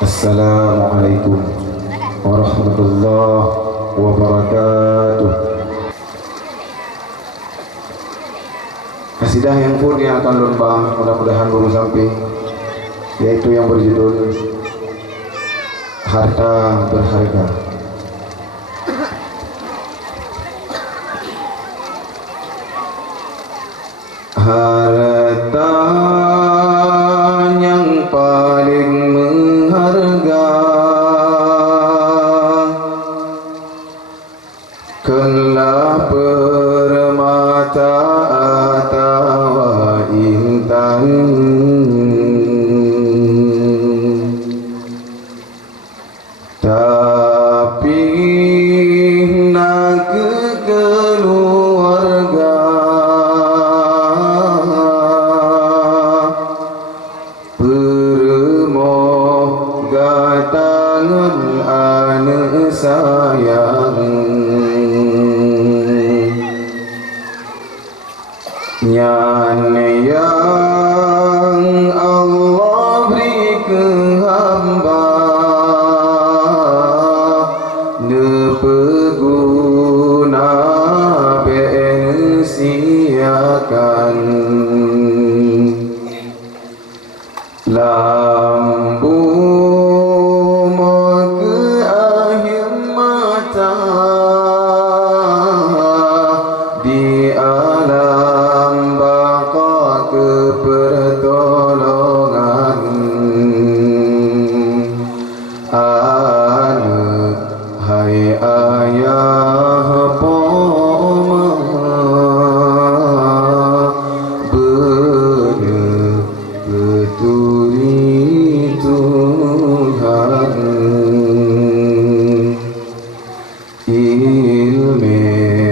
Assalamualaikum warahmatullahi wabarakatuh. Kasidah yang pun yang akan lomba mudah-mudahan baru sampai, yaitu yang berjudul Harta Berharga. Harta yang paling berharga, kelak permata atau intan, tapi nak keluarga permoga tangan anak sayang, nyan yang Allah beri ke hamba, nepeguna bensiakan lambu ke akhir mata di alam baka kepertolongan anak hai ayah poma bener keturi Tuhan ilme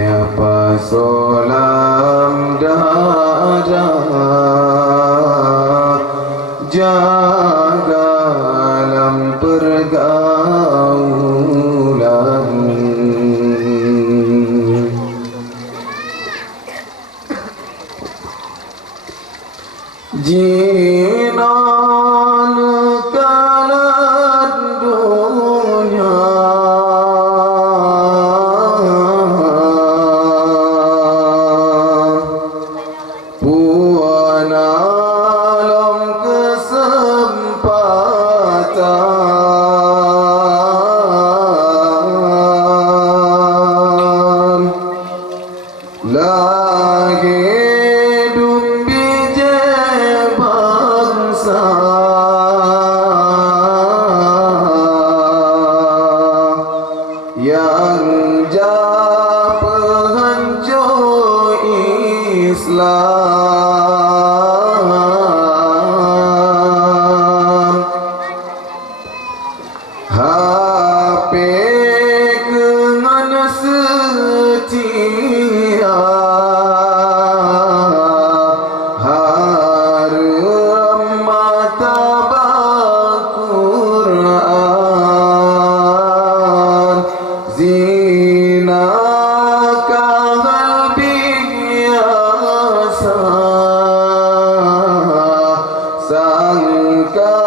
apa solam darah jaga dalam pergaulan jinan kalat dunia puan alam kesempatan lagi dumbi bangsa yang jah penghancur Islam, HP dengan setia harum martabat Quran, zina qalbi biasa sangka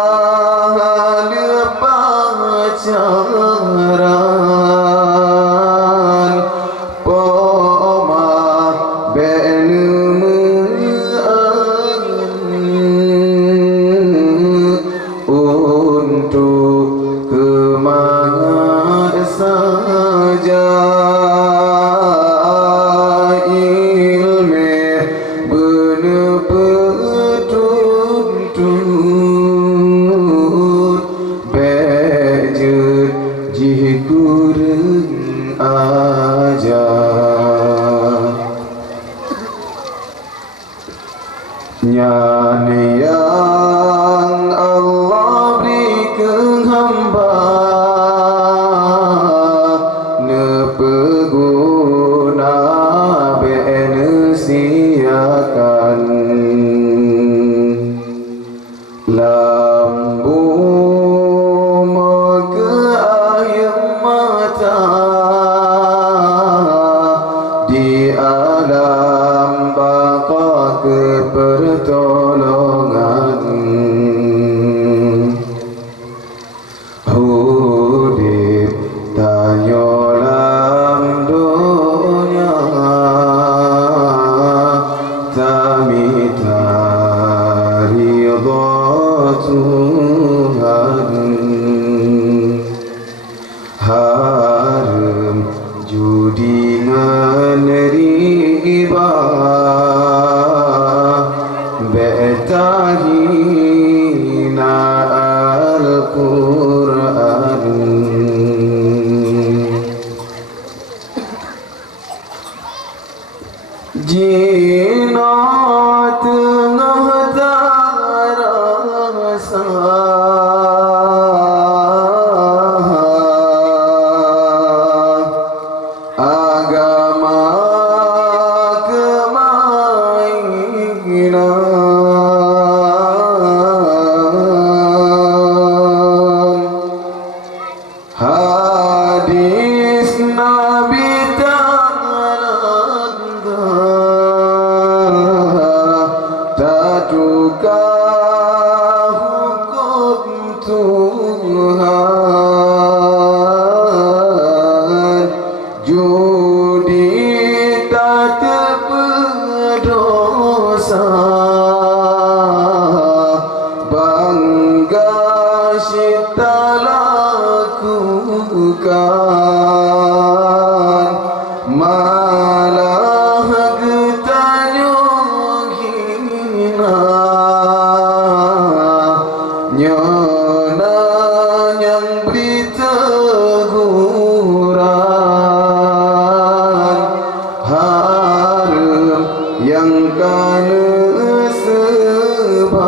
pacaran poma untuk kemana saja ilmu benar petuntut bejet jikureng aja nyan yang Allah beri ke hamba nepeguna bensiakan lambu ke air mata di alam baka kepertolongan Tuhan. Haram judi ngan riba betahina Al-Quran. Jinat nahdarasa agama kemainan, hadis Nabi taduka hukum Tuhan. Judi tak berdosa, bangga syita lakukan, malah getanya hina nyona yang beri teguran. Haram yang kana sebab